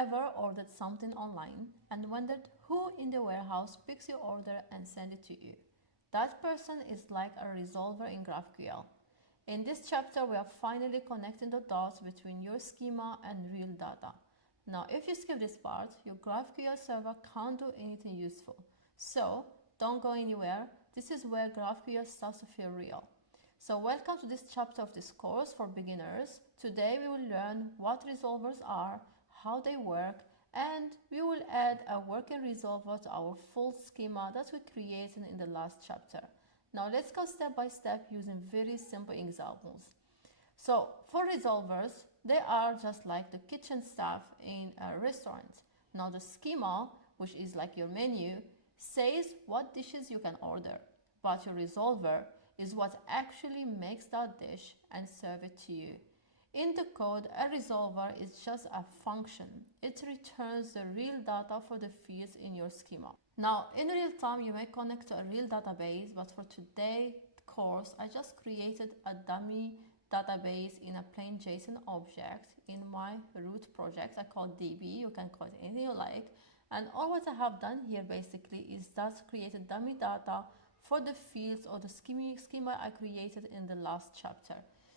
ever ordered something online and wondered who in the warehouse picks your order and sends it to you? That person is like a resolver in GraphQL. In this chapter, we are finally connecting the dots between your schema and real data. Now, if you skip this part, your GraphQL server can't do anything useful. So, don't go anywhere. This is where GraphQL starts to feel real. So welcome to this chapter of this course for beginners. Today we will learn what resolvers are, how they work, and we will add a working resolver to our full schema that we created in the last chapter. Now let's go step by step using very simple examples. So for resolvers, they are just like the kitchen staff in a restaurant. Now the schema, which is like your menu, says what dishes you can order, but your resolver is what actually makes that dish and serve it to you. In the code, a resolver is just a function. It returns the real data for the fields in your schema. Now, in real time, you may connect to a real database, but for today's course, I just created a dummy database in a plain JSON object in my root project. I call DB, you can call it anything you like. And all what I have done here basically is just created dummy data for the fields or the schema I created in the last chapter.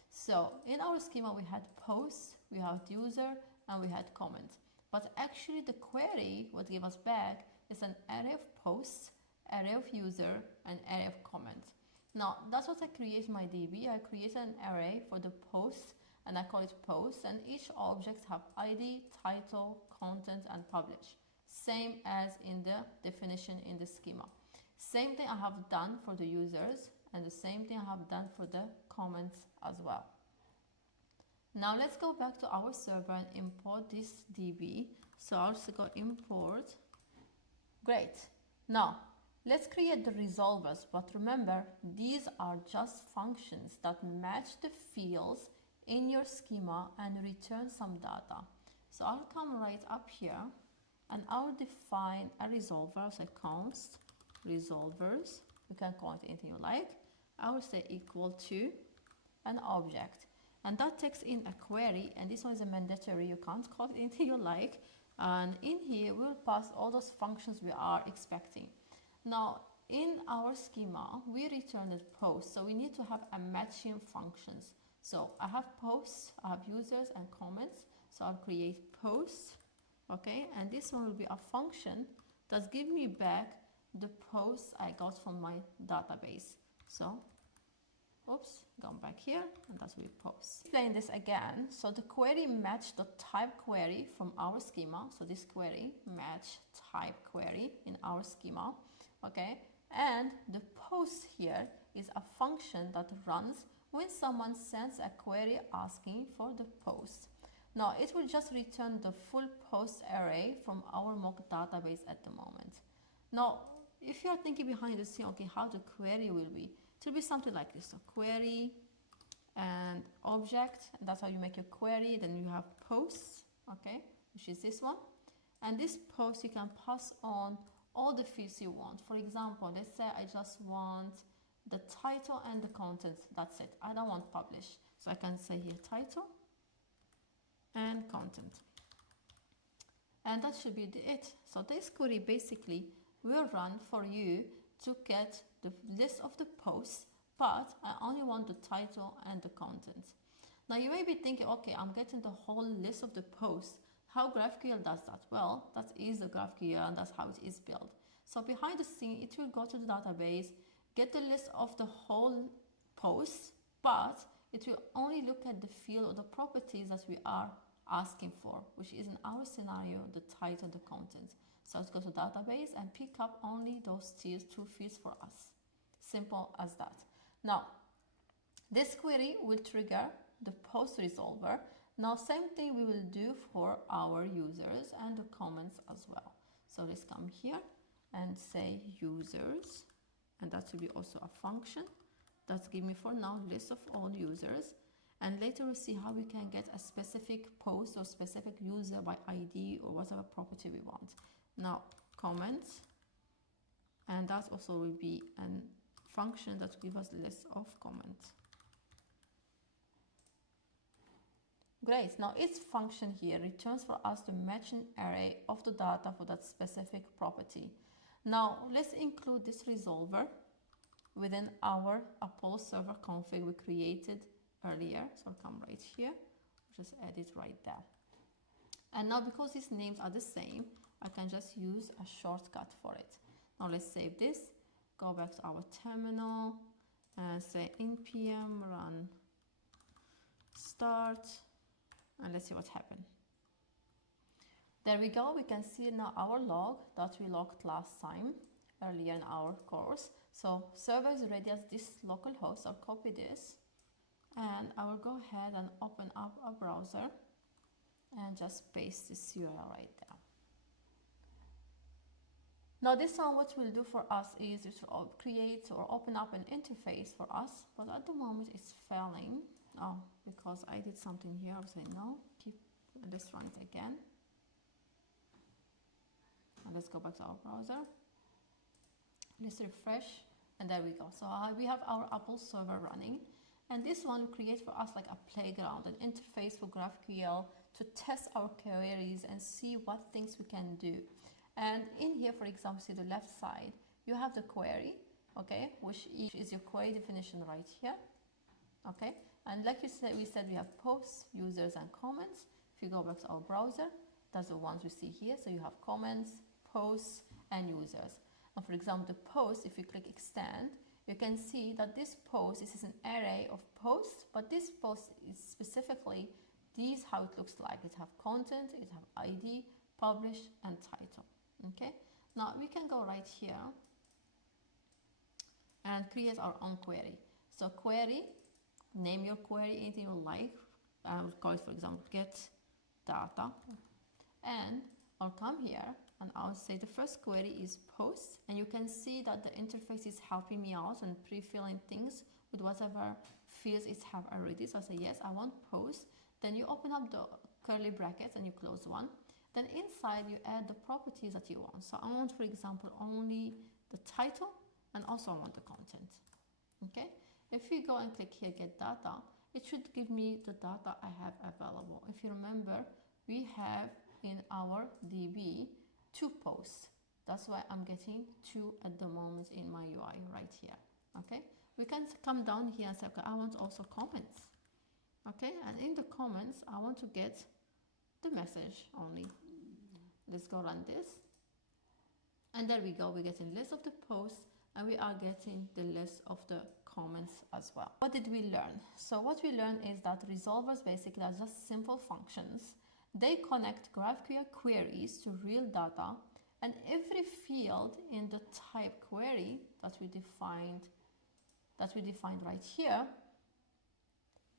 So in our schema, we had posts, we had user, and we had comment. But actually the query, what gave us back, is an array of posts, array of user, and array of comments. Now that's what I created in my DB. I created an array for the posts, and I call it posts, and each object have ID, title, content, and publish. Same as in the definition in the schema. Same thing I have done for the users, and the same thing I have done for the comments as well. Now let's go back to our server and import this DB. So I'll just go import. Great. Now let's create the resolvers, but remember, these are just functions that match the fields in your schema and return some data. So I'll come right up here and I'll define a resolver, so const resolvers, you can call it anything you like. I will say equal to an object, and that takes in a query, and this one is a mandatory, you can't call it anything you like. And in here we will pass all those functions we are expecting. Now in our schema we returned posts, so we need to have a matching functions. So I have posts, I have users and comments, so I'll create posts, okay, and this one will be a function that's give me back the posts I got from my database. So, oops, gone back here, and that's with posts. Explain this again. So the query match the type query from our schema. So this query match type query in our schema, okay? And the post here is a function that runs when someone sends a query asking for the post. Now it will just return the full post array from our mock database at the moment. Now, if you are thinking behind the scene, okay, how the query will be, it will be something like this. So query and object, and that's how you make your query. Then you have posts, okay, which is this one. And this post, you can pass on all the fields you want. For example, let's say I just want the title and the content. That's it. I don't want publish. So I can say here title and content. And that should be it. So this query basically will run for you to get the list of the posts, but I only want the title and the content. Now you may be thinking, okay, I'm getting the whole list of the posts. How GraphQL does that? Well, that is the GraphQL, and that's how it is built. So behind the scene, it will go to the database, get the list of the whole posts, but it will only look at the field or the properties that we are asking for, which is in our scenario, the title, the content. So let's go to database and pick up only those two fields for us. Simple as that. Now, this query will trigger the post resolver. Now, same thing we will do for our users and the comments as well. So let's come here and say users, and that will be also a function. That's give me for now list of all users. And later we'll see how we can get a specific post or specific user by ID or whatever property we want. Now, comments, and that also will be a function that gives us list of comments. Great. Now its function here returns for us the matching array of the data for that specific property. Now let's include this resolver within our Apollo server config we created earlier. So I'll come right here, just add it right there. And now because these names are the same, I can just use a shortcut for it. Now let's save this, go back to our terminal and say npm run start, and let's see what happened. There we go. We can see now our log that we logged last time earlier in our course. So server is ready as this local host. I'll copy this and I will go ahead and open up a browser and just paste this URL right there. Now this one, what we'll do for us is it will create or open up an interface for us, but at the moment it's failing. Oh, because I did something here. I'll say no, let's run it again. And let's go back to our browser. Let's refresh, and there we go. So we have our Apple server running, and this one will create for us like a playground, an interface for GraphQL to test our queries and see what things we can do. And in here, for example, see the left side, you have the query, okay, which is your query definition right here, okay. And like we said we have posts, users, and comments. If you go back to our browser, that's the ones we see here. So you have comments, posts, and users. And for example, the post, if you click extend, you can see that this post, this is an array of posts, but this post is specifically, these how it looks like. It have content, it have ID, publish, and title, okay? Now we can go right here and create our own query. So query, name your query anything you like. I will call it, for example, get data, and I'll come here and I'll say the first query is post, and you can see that the interface is helping me out and pre-filling things with whatever fields it have already. So I say yes, I want post. Then you open up the curly brackets and you close one. Then inside you add the properties that you want. So I want, for example, only the title, and also I want the content, okay? If you go and click here, get data, it should give me the data I have available. If you remember, we have in our DB 2 posts. That's why I'm getting 2 at the moment in my UI right here, okay? We can come down here and say, okay, I want also comments, okay? And in the comments, I want to get the message only. Let's go run this. And there we go, we're getting list of the posts, and we are getting the list of the comments as well. What did we learn? So what we learned is that resolvers basically are just simple functions. They connect GraphQL queries to real data, and every field in the type query that we defined right here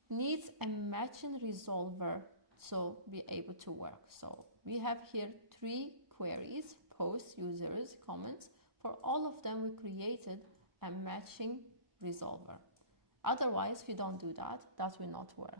needs a matching resolver to be able to work. So we have here 3 queries, posts, users, comments. For all of them, we created a matching resolver. Otherwise, if you don't do that, that will not work.